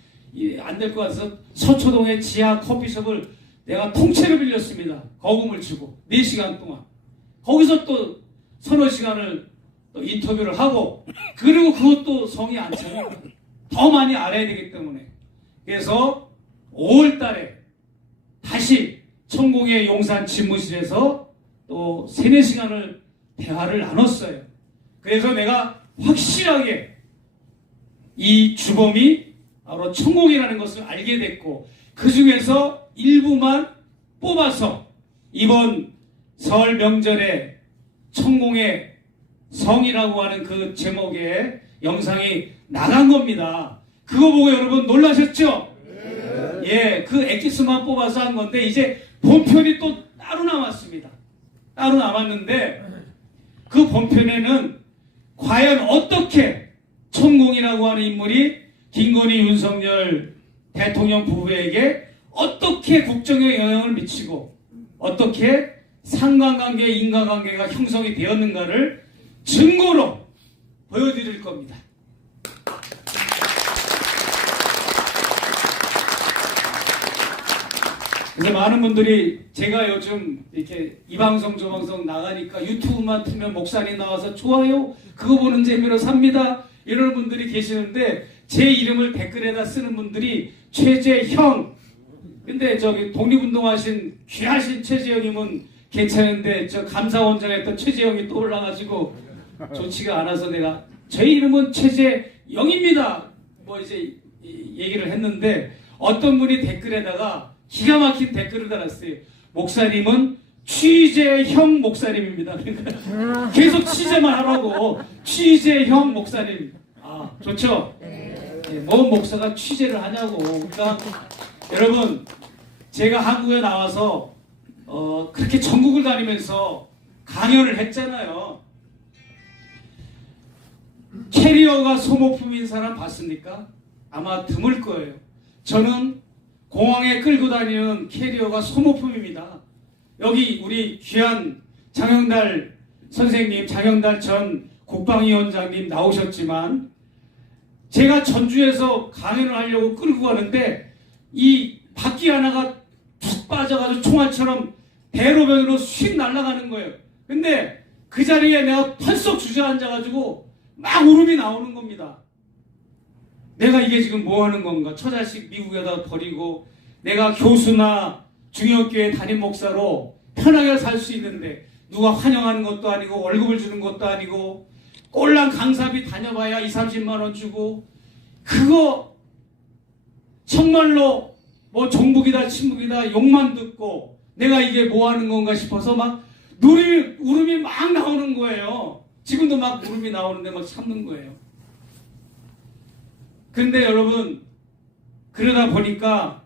안 될 것 같아서 서초동의 지하 커피숍을 내가 통째로 빌렸습니다. 거금을 주고 4시간 동안. 거기서 또 서너 시간을 또 인터뷰를 하고 그리고 그것도 성이 안 차요. 더 많이 알아야 되기 때문에. 그래서 5월 달에 다시 천공의 용산 집무실에서 또 3-4시간을 대화를 나눴어요. 그래서 내가 확실하게 이 주범이 바로 천공이라는 것을 알게 됐고 그 중에서 일부만 뽑아서 이번 설 명절에 천공의 성이라고 하는 그 제목의 영상이 나간 겁니다. 그거 보고 여러분 놀라셨죠? 네. 예, 그 엑기스만 뽑아서 한 건데 이제 본편이 또 따로 남았습니다. 따로 남았는데 그 본편에는 과연 어떻게 천공이라고 하는 인물이 김건희 윤석열 대통령 부부에게 어떻게 국정에 영향을 미치고 어떻게 상관관계, 인과관계가 형성이 되었는가를 증거로 보여드릴 겁니다. 그래서 많은 분들이 제가 요즘 이렇게 이 방송 저 방송 나가니까 유튜브만 틀면 목사님 나와서 좋아요 그거 보는 재미로 삽니다 이런 분들이 계시는데 제 이름을 댓글에다 쓰는 분들이 최재형 근데 저기 독립운동하신 귀하신 최재형님은 괜찮은데 저 감사원장 했던 최재형이 또 올라가지고 좋지가 않아서 내가 제 이름은 최재영입니다 뭐 이제 얘기를 했는데 어떤 분이 댓글에다가 기가 막힌 댓글을 달았어요. 목사님은 취재형 목사님입니다. 그러니까 계속 취재만 하라고 취재형 목사님. 아 좋죠? 뭔 목사가 취재를 하냐고. 그러니까 여러분 제가 한국에 나와서 그렇게 전국을 다니면서 강연을 했잖아요. 캐리어가 소모품인 사람 봤습니까? 아마 드물 거예요. 저는 공항에 끌고 다니는 캐리어가 소모품입니다. 여기 우리 귀한 장영달 선생님, 장영달 전 국방위원장님 나오셨지만 제가 전주에서 강연을 하려고 끌고 가는데 이 바퀴 하나가 툭 빠져가지고 총알처럼 대로변으로 휙 날아가는 거예요. 근데 그 자리에 내가 펄썩 주저앉아가지고 막 울음이 나오는 겁니다. 내가 이게 지금 뭐 하는 건가? 처자식 미국에다 버리고 내가 교수나 중형교회 담임 목사로 편하게 살 수 있는데 누가 환영하는 것도 아니고 월급을 주는 것도 아니고 꼴랑 강사비 다녀봐야 2, 30만 원 주고 그거 정말로 뭐 종북이다 친북이다 욕만 듣고 내가 이게 뭐 하는 건가 싶어서 막 울음이 막 나오는 거예요. 지금도 막 울음이 나오는데 막 참는 거예요. 근데 여러분 그러다 보니까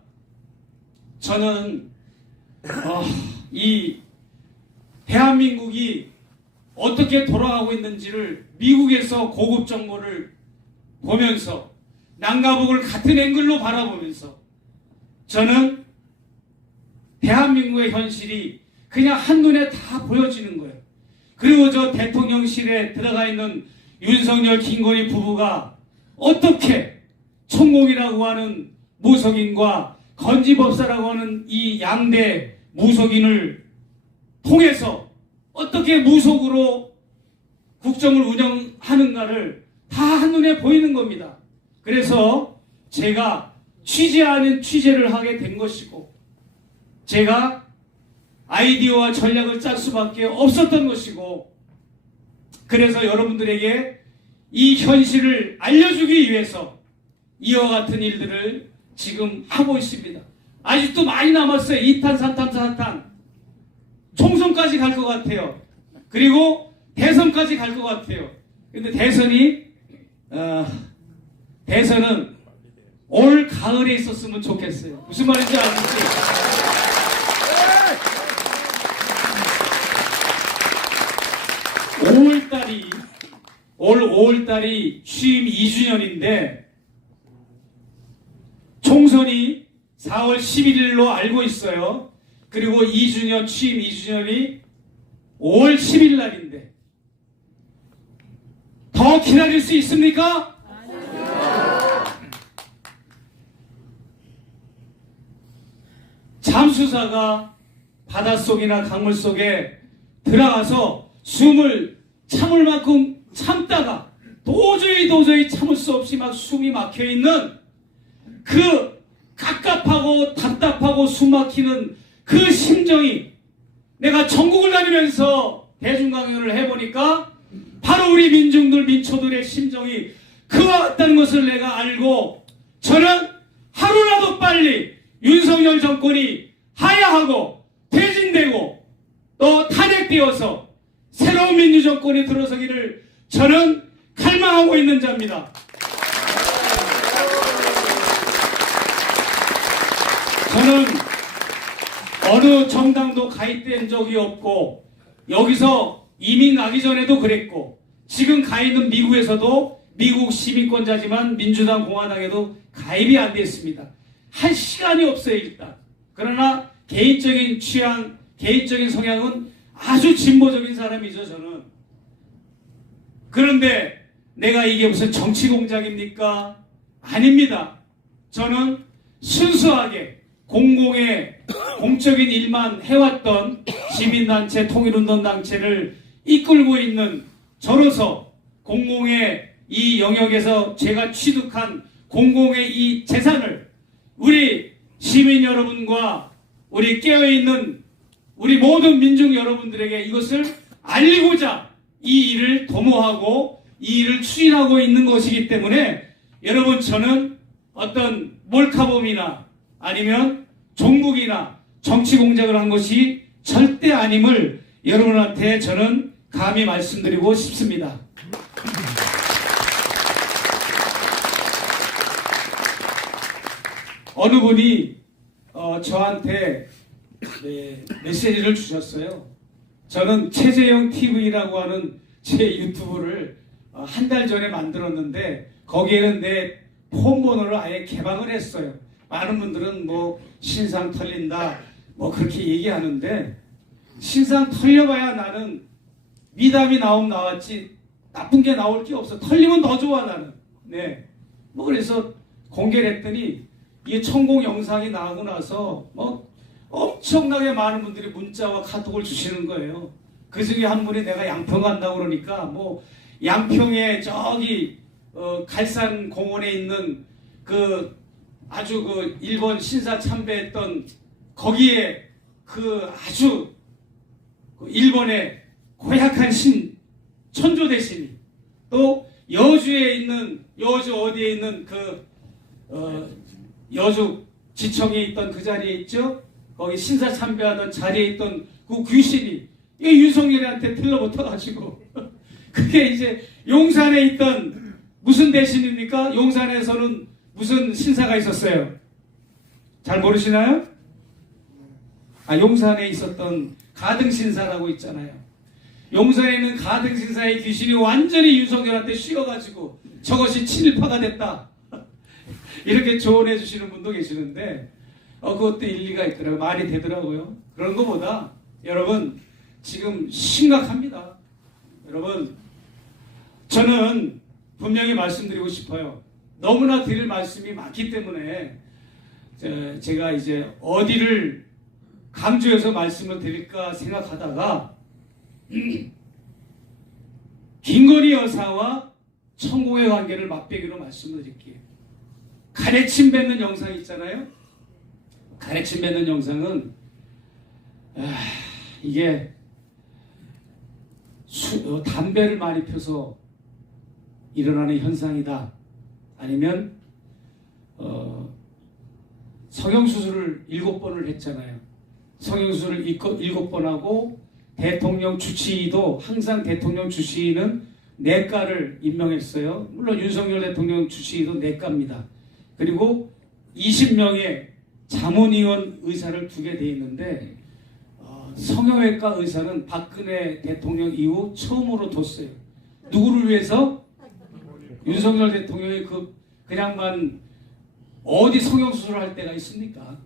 저는 이 대한민국이 어떻게 돌아가고 있는지를 미국에서 고급 정보를 보면서 남과 북을 같은 앵글로 바라보면서 저는 대한민국의 현실이 그냥 한눈에 다 보여지는 거예요. 그리고 저 대통령실에 들어가 있는 윤석열, 김건희 부부가 어떻게 천공이라고 하는 무속인과 건지법사라고 하는 이 양대 무속인을 통해서 어떻게 무속으로 국정을 운영하는가를 다 한눈에 보이는 겁니다. 그래서 제가 취재하는 취재를 하게 된 것이고 제가 아이디어와 전략을 짤 수밖에 없었던 것이고 그래서 여러분들에게 이 현실을 알려주기 위해서 이와 같은 일들을 지금 하고 있습니다. 아직도 많이 남았어요. 2탄, 3탄, 4탄. 총선까지 갈 것 같아요. 그리고 대선까지 갈 것 같아요. 근데 대선은 올 가을에 있었으면 좋겠어요. 무슨 말인지 아시죠? 올 5월달이 취임 2주년인데 총선이 4월 11일로 알고 있어요. 그리고 2주년, 취임 2주년이 5월 10일 날인데 더 기다릴 수 있습니까? 잠수사가 바닷속이나 강물 속에 들어가서 숨을 참을 만큼 참다가 도저히 참을 수 없이 막 숨이 막혀있는 그 갑갑하고 답답하고 숨 막히는 그 심정이 내가 전국을 다니면서 대중강연을 해보니까 바로 우리 민초들의 심정이 그와 같다는 것을 내가 알고 저는 하루라도 빨리 윤석열 정권이 하야하고 퇴진되고 또 탄핵되어서 새로운 민주정권이 들어서기를 저는 갈망하고 있는 자입니다. 저는 어느 정당도 가입된 적이 없고 여기서 이민 가기 전에도 그랬고 지금 가 있는 미국에서도 미국 시민권자지만 민주당 공화당에도 가입이 안 됐습니다. 할 시간이 없어요 일단. 그러나 개인적인 취향, 개인적인 성향은 아주 진보적인 사람이죠 저는. 그런데 내가 이게 무슨 정치 공작입니까? 아닙니다. 저는 순수하게 공적인 일만 해왔던 시민단체, 통일운동단체를 이끌고 있는 저로서 공공의 이 영역에서 제가 취득한 공공의 이 재산을 우리 시민 여러분과 우리 깨어있는 우리 모든 민중 여러분들에게 이것을 알리고자 이 일을 도모하고 이 일을 추진하고 있는 것이기 때문에 여러분 저는 어떤 몰카범이나 아니면 종북이나 정치 공작을 한 것이 절대 아님을 여러분한테 저는 감히 말씀드리고 싶습니다. 어느 분이 저한테 메시지를 주셨어요. 저는 최재형 TV라고 하는 제 유튜브를 한 달 전에 만들었는데 거기에는 내 폰 번호를 아예 개방을 했어요. 많은 분들은 뭐 신상 털린다 뭐 그렇게 얘기하는데, 신상 털려봐야 나는 미담이 나오면 나왔지 나쁜 게 나올 게 없어. 털리면 더 좋아 나는. 네. 뭐 그래서 공개를 했더니 이 천공 영상이 나오고 나서 뭐 엄청나게 많은 분들이 문자와 카톡을 주시는 거예요. 그 중에 한 분이 내가 양평 간다고 그러니까 뭐 양평에 저기 갈산 공원에 있는 그 아주 그 일본 신사 참배했던 거기에 그 아주 그 일본의 고약한 천조 대신이, 또 여주에 있는, 여주 어디에 있는 그 여주 지청에 있던 그 자리에 있죠. 거기 신사 참배하던 자리에 있던 그 귀신이 이 윤석열한테 틀러붙어가지고 그게 이제 용산에 있던 무슨 대신입니까? 용산에서는 무슨 신사가 있었어요? 잘 모르시나요? 용산에 있었던 가등신사라고 있잖아요. 용산에 있는 가등신사의 귀신이 완전히 윤석열한테 씌워가지고 저것이 친일파가 됐다. 이렇게 조언해 주시는 분도 계시는데 그것도 일리가 있더라고요. 말이 되더라고요. 그런 것보다 여러분 지금 심각합니다. 여러분 저는 분명히 말씀드리고 싶어요. 너무나 드릴 말씀이 많기 때문에 제가 이제 어디를 강조해서 말씀을 드릴까 생각하다가 김건희 여사와 천공의 관계를 맛배기로 말씀을 드릴게요. 가래침 뱉는 영상 있잖아요. 가래침 뱉는 영상은 이게 담배를 많이 펴서 일어나는 현상이다. 아니면 성형수술을 7번을 했잖아요. 성형수술을 7번 하고 대통령 주치의도 항상 대통령 주치의는 내과를 임명했어요. 물론 윤석열 대통령 주치의도 내과입니다. 그리고 20명의 자문위원 의사를 두게 돼 있는데 성형외과 의사는 박근혜 대통령 이후 처음으로 뒀어요. 누구를 위해서? 윤석열 대통령이 그냥만 어디 성형수술을 할 때가 있습니까?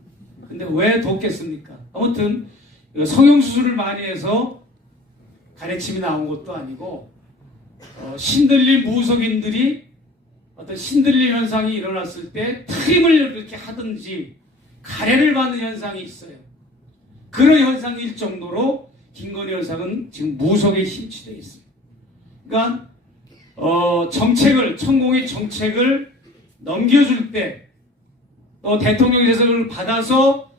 근데 왜 뒀겠습니까? 아무튼 성형수술을 많이 해서 가래침이 나온 것도 아니고 신들림 무속인들이 어떤 신들림 현상이 일어났을 때 트림을 이렇게 하든지 가래를 받는 현상이 있어요. 그런 현상일 정도로 김건희 여사는 지금 무속에 심취되어 있습니다. 그러니까 천공의 정책을 넘겨줄 때, 또 대통령 재석을 받아서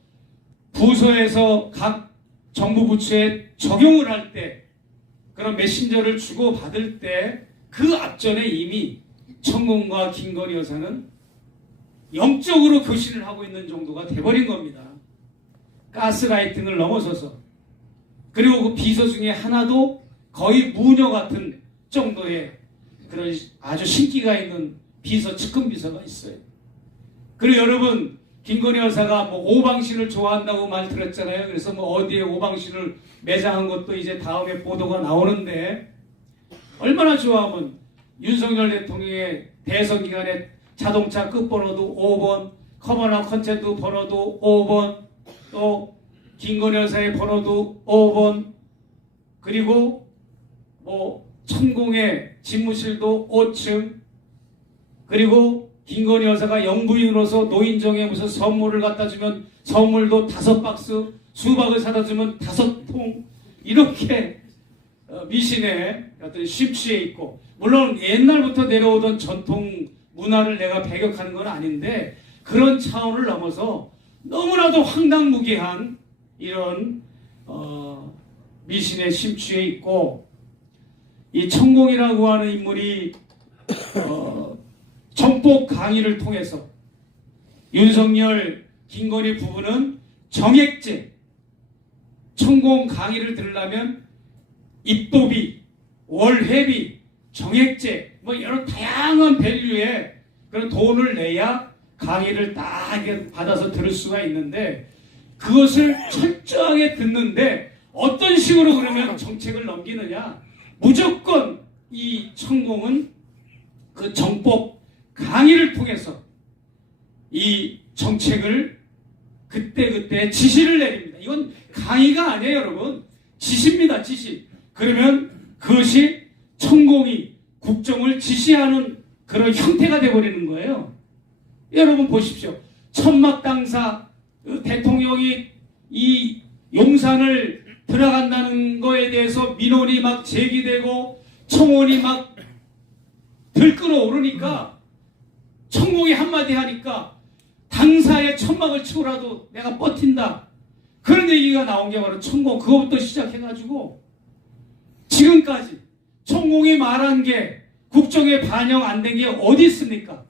부서에서 각 정부 부처에 적용을 할 때, 그런 메신저를 주고 받을 때 그 앞전에 이미 천공과 김건희 여사는 영적으로 교신을 하고 있는 정도가 돼버린 겁니다. 가스라이팅을 넘어서서. 그리고 그 비서 중에 하나도 거의 무녀 같은 정도의 그런 아주 신기가 있는 비서, 측근 비서가 있어요. 그리고 여러분, 김건희 여사가 뭐 오방신을 좋아한다고 말 들었잖아요. 그래서 뭐 어디에 오방신을 매장한 것도 이제 다음에 보도가 나오는데, 얼마나 좋아하면 윤석열 대통령의 대선 기간에 자동차 끝번호도 5번, 커머나 컨텐츠 번호도 5번, 또 김건희 여사의 번호도 5번, 그리고 뭐 천공의 집무실도 5층, 그리고 김건희 여사가 영부인으로서 노인정에 무슨 선물을 갖다 주면 선물도 5박스, 수박을 사다 주면 5통, 이렇게 미신에 어떤 심취해 있고, 물론 옛날부터 내려오던 전통 문화를 내가 배격하는 건 아닌데 그런 차원을 넘어서 너무나도 황당무계한 이런 미신에 심취해 있고, 이 천공이라고 하는 인물이 정복 강의를 통해서 윤석열, 김건희 부부는 정액제, 천공 강의를 들으려면 입도비, 월회비, 정액제, 뭐 여러 다양한 밸류의 그런 돈을 내야 강의를 딱 받아서 들을 수가 있는데, 그것을 철저하게 듣는데 어떤 식으로 그러면 정책을 넘기느냐? 무조건 이 천공은 그 정법 강의를 통해서 이 정책을 그때그때 지시를 내립니다. 이건 강의가 아니에요, 여러분. 지시입니다, 지시. 그러면 그것이 천공이 국정을 지시하는 그런 형태가 되어버리는 거예요. 여러분 보십시오. 천막당사 대통령이 이 용산을 들어간다는 거에 대해서 민원이 막 제기되고 청원이 막 들끓어 오르니까 천공이 한마디 하니까 당사의 천막을 치고라도 내가 버틴다. 그런 얘기가 나온 게 바로 천공. 그것부터 시작해가지고 지금까지 천공이 말한 게 국정에 반영 안 된 게 어디 있습니까?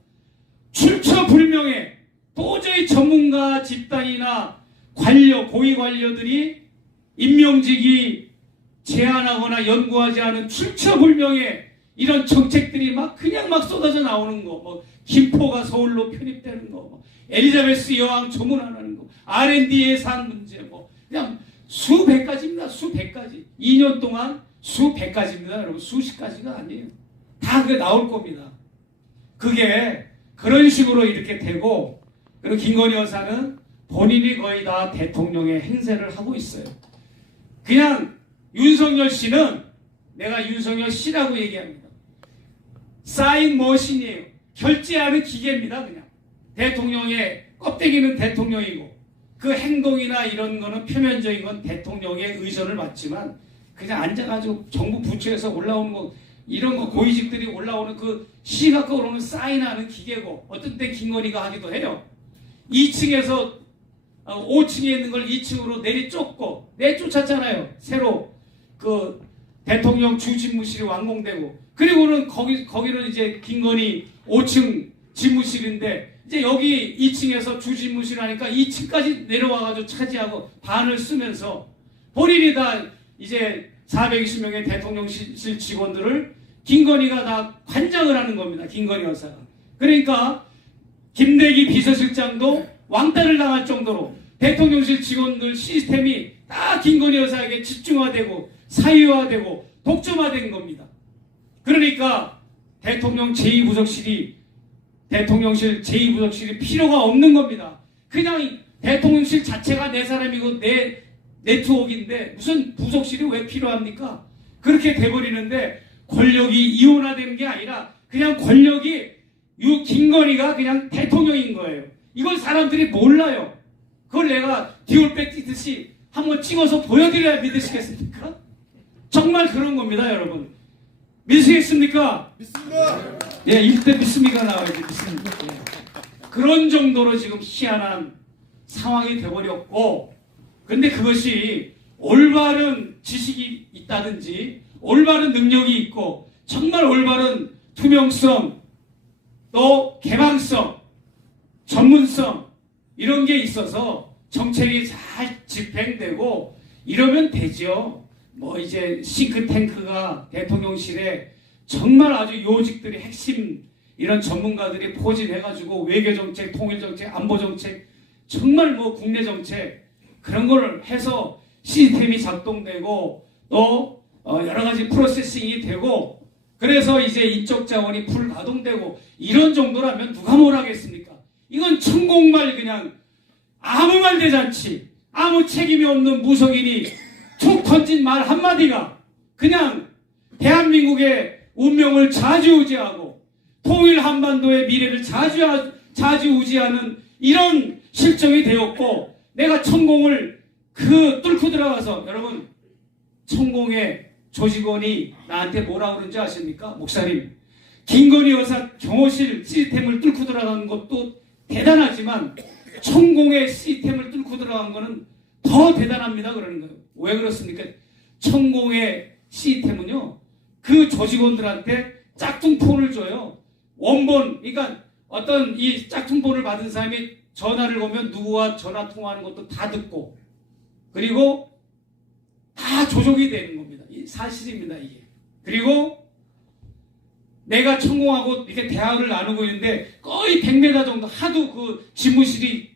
출처불명의 도저히 전문가 집단이나 관료, 고위 관료들이 임명직이 제안하거나 연구하지 않은 출처불명의 이런 정책들이 막 그냥 막 쏟아져 나오는 거, 뭐 김포가 서울로 편입되는 거, 뭐 엘리자베스 여왕 조문하는 거, R&D 예산 문제, 뭐 그냥 수백 가지입니다. 수백 가지. 2년 동안 수백 가지입니다. 여러분 수십 가지가 아니에요. 다 그게 나올 겁니다. 그게 그런 식으로 이렇게 되고, 그리고 김건희 여사는 본인이 거의 다 대통령의 행세를 하고 있어요. 그냥 윤석열 씨는 내가 윤석열 씨라고 얘기합니다. 사인 머신이에요. 결제하는 기계입니다. 그냥 대통령의 껍데기는 대통령이고 그 행동이나 이런 거는 표면적인 건 대통령의 의전을 받지만 그냥 앉아가지고 정부 부처에서 올라오는 거 이런 거 고위직들이 올라오는 그 시각과 오르는 사인하는 기계고 어떤 때 김건희가 하기도 해요. 2층에서 5층에 있는 걸 2층으로 내쫓고 내쫓았잖아요. 새로 그 대통령 주집무실이 완공되고 그리고는 거기는 이제 김건희 5층 집무실인데 이제 여기 2층에서 주집무실 하니까 2층까지 내려와가지고 차지하고 반을 쓰면서 본인이 다 이제 420명의 대통령실 직원들을 김건희가 다 관장을 하는 겁니다. 김건희 여사가. 그러니까 김대기 비서실장도 왕따를 당할 정도로 대통령실 직원들 시스템이 다 김건희 여사에게 집중화되고 사유화되고 독점화된 겁니다. 그러니까 대통령실 제2부속실이 필요가 없는 겁니다. 그냥 대통령실 자체가 내 사람이고 내 네트워크인데 무슨 부속실이 왜 필요합니까? 그렇게 돼버리는데 권력이 이원화되는 게 아니라 그냥 권력이 김건희가 그냥 대통령인 거예요. 이걸 사람들이 몰라요. 그걸 내가 디올백 뛰듯이 한번 찍어서 보여드려야 믿으시겠습니까? 정말 그런 겁니다, 여러분. 믿으시겠습니까? 믿습니다. 예, 이때 믿습니까 나와야지. 믿습니다. 예. 그런 정도로 지금 희한한 상황이 돼버렸고, 근데 그것이 올바른 지식이 있다든지 올바른 능력이 있고 정말 올바른 투명성 또 개방성 전문성 이런 게 있어서 정책이 잘 집행되고 이러면 되죠. 뭐 이제 싱크탱크가 대통령실에 정말 아주 요직들이 핵심 이런 전문가들이 포진해가지고 외교정책, 통일정책, 안보정책 정말 뭐 국내정책 그런 걸 해서 시스템이 작동되고 또 여러 가지 프로세싱이 되고 그래서 이제 인적 자원이 불가동되고 이런 정도라면 누가 뭘 하겠습니까? 이건 천공말 그냥 아무 말 대잔치 아무 책임이 없는 무속인이 툭 던진 말 한마디가 그냥 대한민국의 운명을 좌지우지하고 통일 한반도의 미래를 좌지우지하는 이런 실정이 되었고 내가 천공을 뚫고 들어가서 여러분 천공의 조직원이 나한테 뭐라 그러는지 아십니까? 목사님 김건희 여사 경호실 시스템을 뚫고 들어간 것도 대단하지만 천공의 시스템을 뚫고 들어간 거는 더 대단합니다 그러는 거예요. 왜 그렇습니까? 천공의 시스템은요 그 조직원들한테 짝퉁폰을 줘요. 원본 그러니까 어떤 이 짝퉁폰을 받은 사람이 전화를 거면 누구와 전화 통화하는 것도 다 듣고 그리고 다 조종이 되는 겁니다. 이 사실입니다 이게. 그리고 내가 천공하고 이렇게 대화를 나누고 있는데 거의 100m 정도 하도 그 집무실이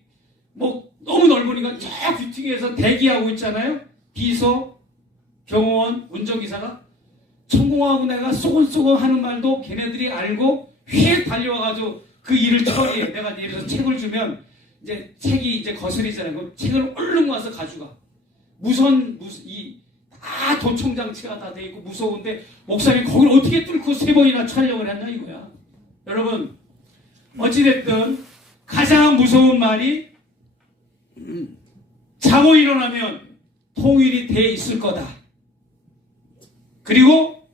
뭐 너무 넓으니까 저 뷰팅에서 대기하고 있잖아요. 비서, 경호원, 운전기사가 천공하고 내가 쏘곤쏘곤 하는 말도 걔네들이 알고 휙 달려와가지고 그 일을 처리해. 내가 예를 들어서 책을 주면 이제 책이 이제 거슬리잖아요. 그 책을 얼른 와서 가져가. 다 도청 장치가 다 돼 있고 무서운데 목사님 거기를 어떻게 뚫고 3번이나 촬영을 했냐 이거야. 여러분 어찌됐든 가장 무서운 말이 자고 일어나면 통일이 돼 있을 거다. 그리고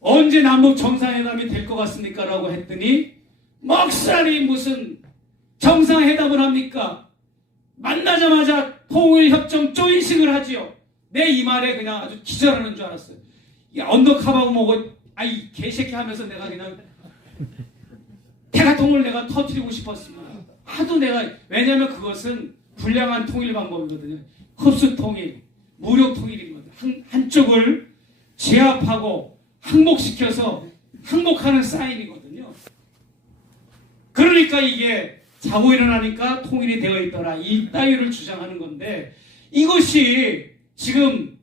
언제 남북 정상회담이 될 것 같습니까? 라고 했더니 목사님 무슨 정상회담을 합니까? 만나자마자 통일협정 조인식을 하지요. 내 이 말에 그냥 아주 기절하는 줄 알았어요. 언더카바고 뭐고 아이 개새끼 하면서 내가 그냥 대가통을 내가 터뜨리고 싶었습니다. 하도 내가 왜냐하면 그것은 불량한 통일 방법이거든요. 흡수통일, 무력통일이거든요. 한쪽을 제압하고 항복시켜서 항복하는 싸움이거든요. 그러니까 이게 자고 일어나니까 통일이 되어 있더라. 이 따위를 주장하는 건데 이것이 지금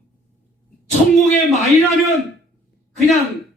천공의 말이라면 그냥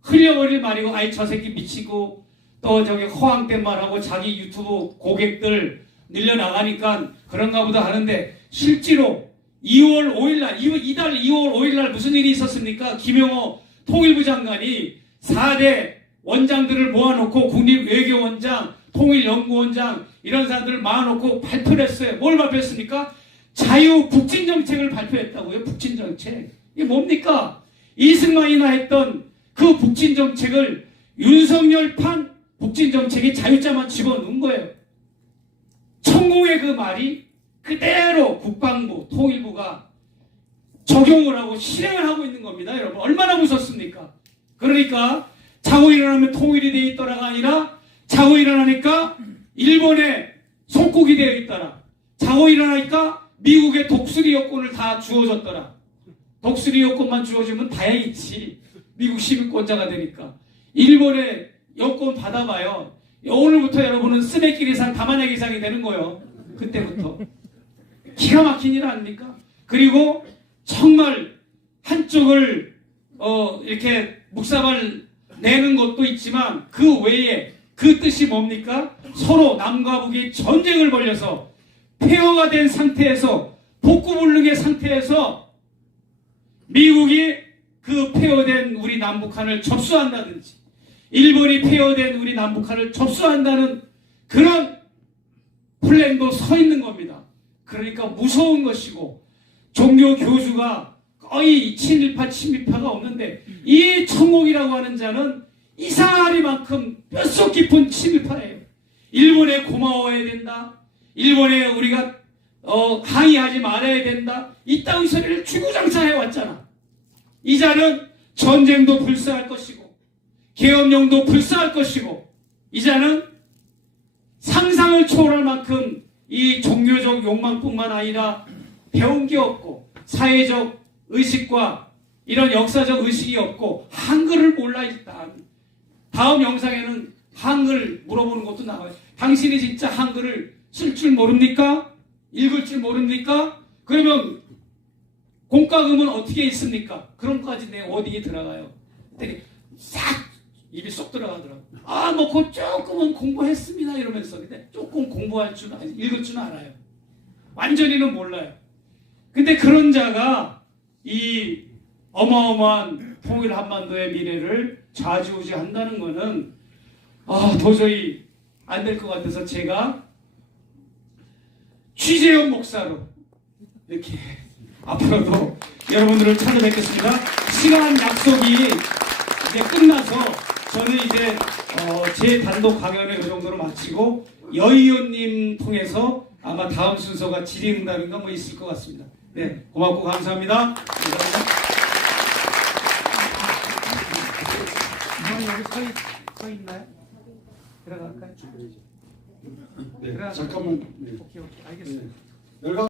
흘려버릴 말이고 아이 저 새끼 미치고 또 저기 허황된 말하고 자기 유튜브 고객들 늘려나가니까 그런가 보다 하는데 실제로 2월 5일날 이달 2월 5일날 무슨 일이 있었습니까? 김영호 통일부 장관이 4대 원장들을 모아놓고 국립외교원장, 통일연구원장 이런 사람들을 모아놓고 발표를 했어요. 뭘 발표했습니까? 자유북진정책을 발표했다고요. 북진정책. 이게 뭡니까? 이승만이나 했던 그 북진정책을 윤석열판 북진정책에 자유자만 집어넣은 거예요. 천공의 그 말이 그대로 국방부, 통일부가 적용을 하고 실행을 하고 있는 겁니다. 여러분 얼마나 무섭습니까? 그러니까 자고 일어나면 통일이 되어 있더라가 아니라 자고 일어나니까 일본에 속국이 되어 있더라. 자고 일어나니까 미국의 독수리 여권을 다 주어졌더라. 독수리 여권만 주어지면 다행이지. 미국 시민권자가 되니까. 일본의 여권 받아봐요. 오늘부터 여러분은 스네길 이상 다만약 이상이 되는 거예요. 그때부터. 기가 막힌 일 아닙니까? 그리고 정말 한쪽을 이렇게 묵사발 내는 것도 있지만 그 외에 그 뜻이 뭡니까? 서로 남과 북이 전쟁을 벌여서 폐허가 된 상태에서 복구불능의 상태에서 미국이 그 폐허된 우리 남북한을 접수한다든지 일본이 폐허된 우리 남북한을 접수한다는 그런 플랜도 서 있는 겁니다. 그러니까 무서운 것이고 종교 교주가 거의 친일파 친미파가 없는데 이 천공이라고 하는 자는 이상하리만큼 뼛속 깊은 친일파예요. 일본에 고마워해야 된다. 일본에 우리가 항의하지 말아야 된다. 이따위 소리를 주구장창 해왔잖아. 이 자는 전쟁도 불사할 것이고 계엄령도 불사할 것이고 이 자는 상상을 초월할 만큼 이 종교적 욕망뿐만 아니라 배운 게 없고 사회적 의식과 이런 역사적 의식이 없고 한글을 몰라 일단. 다음 영상에는 한글 물어보는 것도 나와요. 당신이 진짜 한글을 쓸 줄 모릅니까? 읽을 줄 모릅니까? 그러면 공과금은 어떻게 있습니까? 그런 것까지 내 어디에 들어가요. 되게 싹 입이 쏙 들어가더라고. 아, 뭐 그 조금은 공부했습니다 이러면서. 근데 조금 공부할 줄 읽을 줄 알아요. 완전히는 몰라요. 근데 그런 자가 이 어마어마한 통일 한반도의 미래를 좌지우지한다는 것은 도저히 안 될 것 같아서 제가 취재용 목사로 이렇게 앞으로도 여러분들을 찾아뵙겠습니다. 시간 약속이 이제 끝나서 저는 이제 제 단독 강연을 이 정도로 마치고 여의원님 통해서 아마 다음 순서가 질의응답인가 뭐 있을 것 같습니다. 네, 고맙고 감사합니다. 여기 서 있나요? 들어갈까요? 네, 잠깐만. 오케이, 알겠어요. 네.